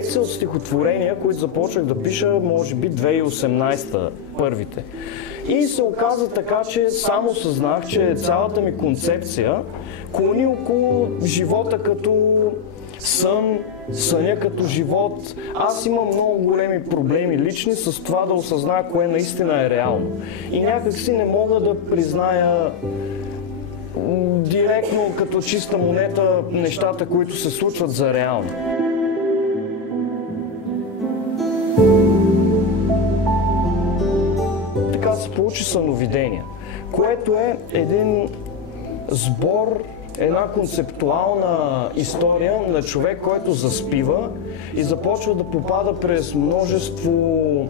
колекция от стихотворения, които започнах да пиша, може би 2018-та, първите. И се оказа така, че само съзнах, че цялата ми концепция клони около живота като сън, съня като живот. Аз имам много големи проблеми лични с това да осъзная кое наистина е реално. И някак си не мога да призная директно като чиста монета нещата, които се случват за реални. Така се получи съновидение, което е един сбор, една концептуална история на човек, който заспива и започва да попада през множество,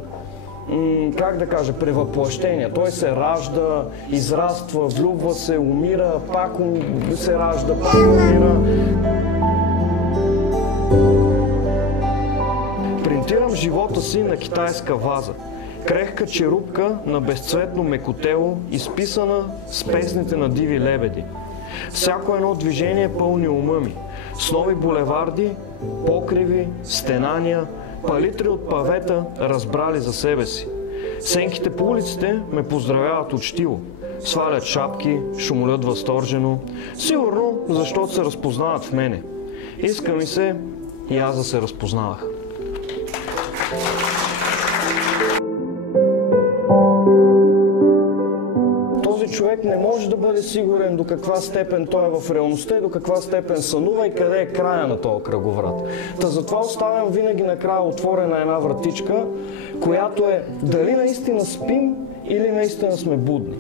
как да кажа, превъплъщения. Той се ражда, израства, влюбва се, умира, пак се ражда, пак умира. Принтирам живота си на китайска ваза. Крехка черупка на безцветно мекотело, изписана с песните на диви лебеди. Всяко едно движение пълни ума ми. С нови булеварди, покриви, стенания, палитри от павета, разбрали за себе си. Сенките по улиците ме поздравяват учтиво. Свалят шапки, шумолят възторжено. Сигурно, защото се разпознават в мене. Иска ми се и аз да се разпознавах. Човек не може да бъде сигурен до каква степен той е в реалността и до каква степен сънува и къде е края на този кръговрат. Та затова оставям винаги накрая отворена една вратичка, която е дали наистина спим или наистина сме будни.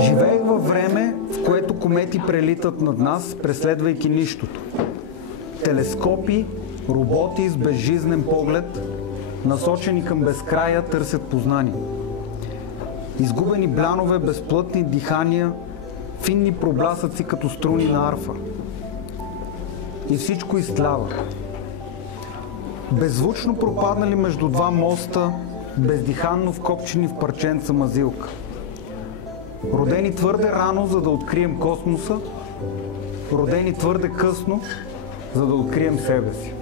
Живеех във време, в което комети прелитат над нас, преследвайки нищото. Телескопи, роботи с безжизнен поглед, насочени към безкрая, търсят познание. Изгубени блянове, безплътни дихания, финни проблясъци като струни на арфа. И всичко изтлява. Беззвучно пропаднали между два моста, бездиханно вкопчени в парченца мазилка. Родени твърде рано, за да открием космоса, родени твърде късно, за да открием себе си.